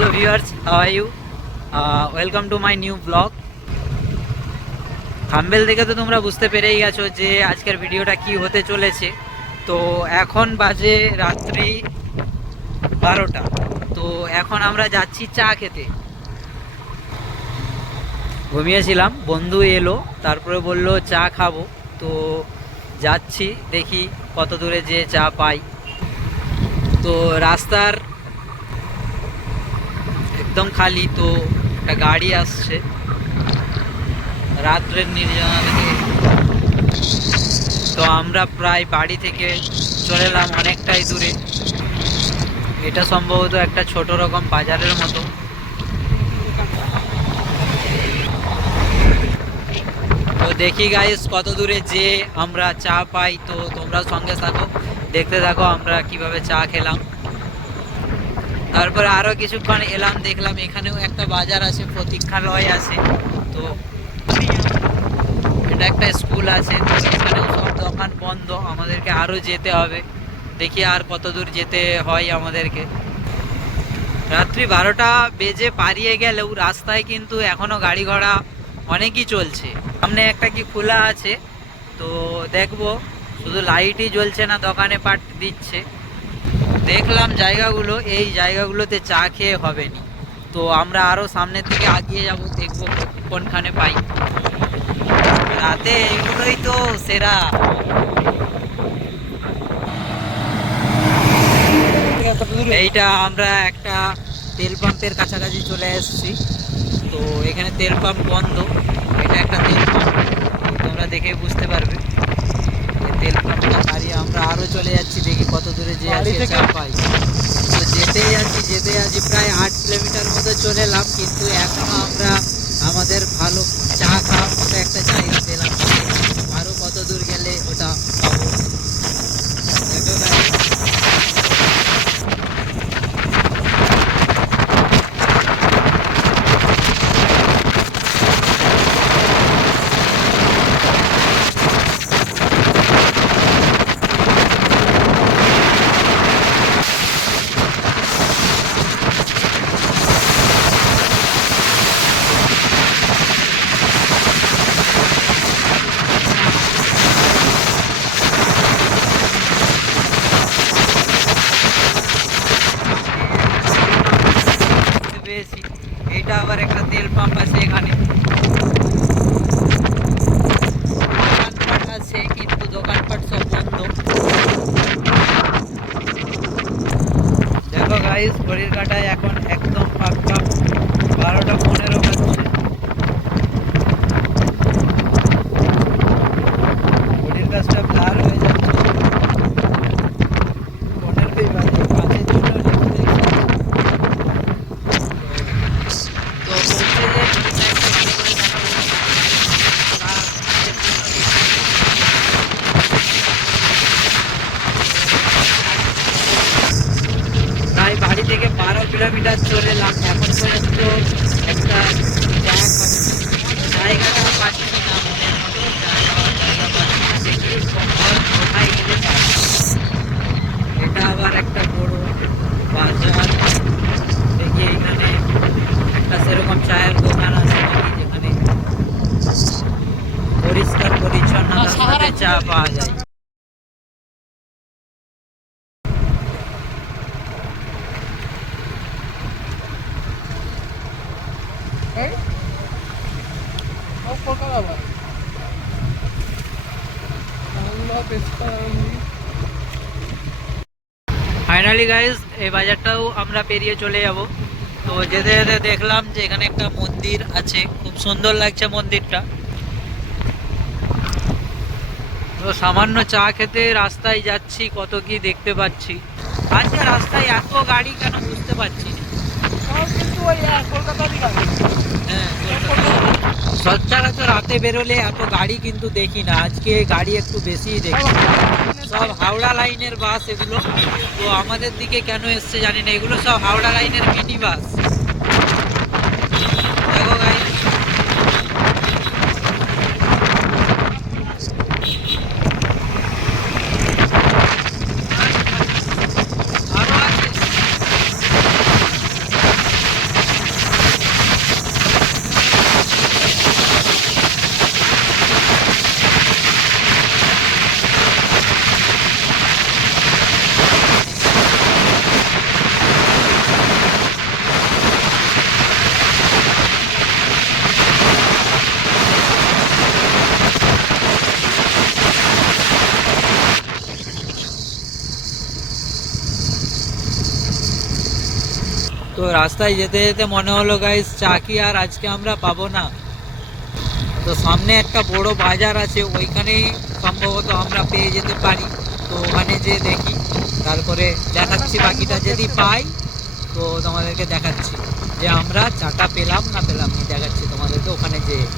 Hello viewers, how are you? Welcome to my new vlog. Thumbnail দেখে তো তোমরা বুঝতে পেরেই গেছো যে আজকের ভিডিওটা কি হতে চলেছে। তো এখন বাজে রাত্রি 12টা। তো এখন আমরা যাচ্ছি চা খেতে। ঘুমিয়েছিলাম, বন্ধু এলো, তারপরে বললো চা খাবো। তো যাচ্ছি, দেখি কত দূরে যে চা পাই। তো রাস্তার একদম খালি, তো একটা গাড়ি আসছে রাত্রের নির্জনা থেকে। তো আমরা প্রায় বাড়ি থেকে চলে এলাম অনেকটাই দূরে। এটা সম্ভবত একটা ছোট রকম বাজারের মতো। তো দেখি গাইস কত দূরে যে আমরা চা পাই। তো তোমরা সঙ্গে থাকো, দেখতে থাকো আমরা কিভাবে চা খেলাম। তারপরে আরো কিছুক্ষণ এলাম, দেখলাম এখানেও একটা বাজার আছে, প্রতীক্ষালয় আছে। তো এটা একটা স্কুল আছে, তো এখানেও সব দোকান বন্ধ, আমাদেরকে আরো যেতে হবে। দেখি আর কত দূর যেতে হয় আমাদেরকে। রাত্রি 12টা বেজে পারিয়ে গেলেও রাস্তায় কিন্তু এখনো গাড়ি ঘোড়া অনেকই চলছে। সামনে একটা কি খোলা আছে, তো দেখবো। শুধু লাইটই জ্বলছে না, দোকানে পাট দিচ্ছে। দেখলাম জায়গাগুলো, এই জায়গাগুলোতে চা খেয়ে হবে নি। তো আমরা আরো সামনের দিকে আগিয়ে যাব, দেখবো কোনখানে পাই। রাতে এইগুলোই তো সেরা। এইটা আমরা একটা তেল পাম্পের কাছাকাছি চলে এসেছি। তো এখানে তেল পাম্প বন্ধ, এটা একটা তেল পাম্প, তোমরা দেখে বুঝতে পারবে। তেল পাম্পটা হারিয়ে আমরা আরো চলে যাচ্ছি, দেখি কত দূরে যে আছে চা পাই। তো যেতেই আছি প্রায় 8 কিলোমিটার মতো চলে এলাম, কিন্তু এখনো আমরা আমাদের ভালো চা খাওয়ার মতো একটা জায়গা পেলাম। আরো কত দূর গেলে ওটা পাবো। এইটা আবার একটা তেল পাম্প আছে, এখানে দোকানপাট আছে, কিন্তু দোকানপাট সব বন্ধ। দেখো গাইস, ঘড়ির কাঁটায় এখন একদম ফাঁকা, 12টা 15 বাজছে। ঘড়ির কাজটা ব্লার হয়ে যাচ্ছে, 15ই বাজে, 5-এর জন্য প্রায় বাড়ি থেকে 12 কিলোমিটার চলে এলাম। এখন পর্যন্ত একটা জায়গাটা পাচ্ছি না, মনের মতো জায়গা পাচ্ছি না। দেখি কোথায় গেলে পাচ্ছি। এটা আবার একটা বড় বাজার, দেখি এখানে একটা সেরকম চায়ের দোকান আছে নাকি, যেখানে পরিষ্কার পরিচ্ছন্নতার সাথে চা পাওয়া যায়। ফাইনালি গাইজ এই বাজারটাও আমরা পেরিয়ে চলে যাব। তো যেতে যেতে দেখলাম যে এখানে একটা মন্দির আছে, খুব সুন্দর লাগছে মন্দিরটা। তো সামান্য চা খেতে রাস্তায় যাচ্ছি, কত কি দেখতে পাচ্ছি। আজকে রাস্তায় এত গাড়ি কেন বুঝতে পারছি না। হ্যাঁ, সচরাচর রাতে বেরোলে এত গাড়ি কিন্তু দেখি না, আজকে গাড়ি একটু বেশিই দেখি। সব হাওড়া লাইনের বাস এগুলো। তো আমাদের দিকে কেন এসছে জানি না, এগুলো সব হাওড়া লাইনের মিনি বাস। দেখো গাইস, আরো আছে। তো রাস্তায় যেতে যেতে মনে হলো গাইস চা কি আর আজকে আমরা পাবো না। তো সামনে একটা বড় বাজার আছে, ওইখানেই সম্ভবত আমরা পেয়ে যেতে পারি। তো ওখানে যেয়ে দেখি, তারপরে দেখাচ্ছি বাকিটা। যদি পাই তো তোমাদেরকে দেখাচ্ছি যে আমরা চাটা পেলাম না পেলাম না, দেখাচ্ছি তোমাদেরকে ওখানে যেয়ে।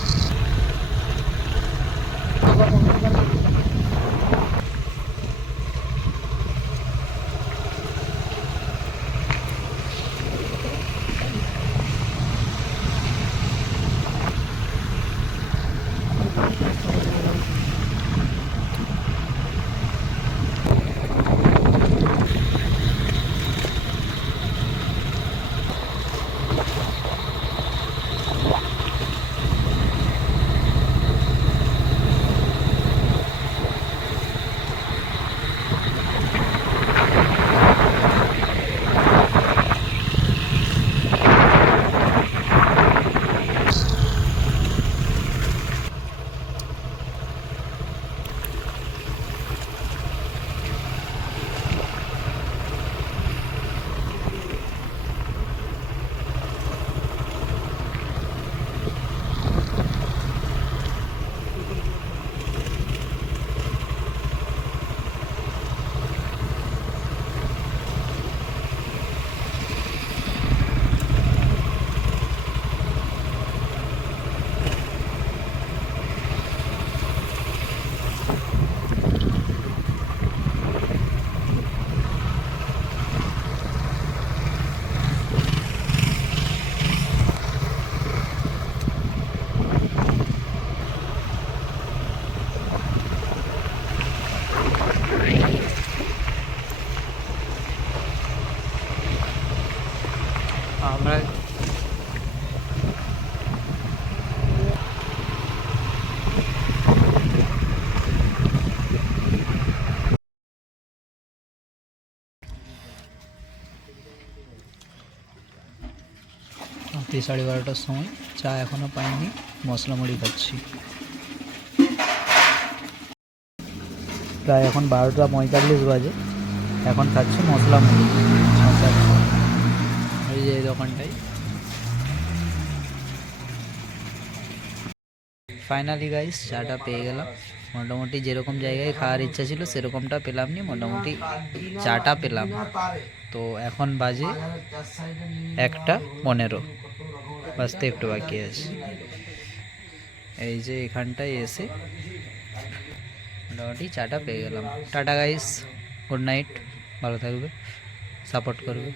আমরা রাত্রি 12:30টার সময় চা এখনো পাইনি, মশলা মুড়ি খাচ্ছি। প্রায় এখন 12:45 বাজে, এখন খাচ্ছি মশলা মুড়ি। এই যে এই দোকানটাই ফাইনালি গাইস চাটা পেয়ে গেলাম। মোটামুটি যেরকম জায়গায় খাওয়ার ইচ্ছা ছিল সেরকমটা পেলাম নি, মোটামুটি চাটা পেলাম। তো এখন বাজে 1:15, বাজতে একটু বাকি আছে। এই যে এখানটায় এসে মোটামুটি চাটা পেয়ে গেলাম। টাটা গাইস, গুড নাইট, ভালো থাকবে, সাপোর্ট করবে।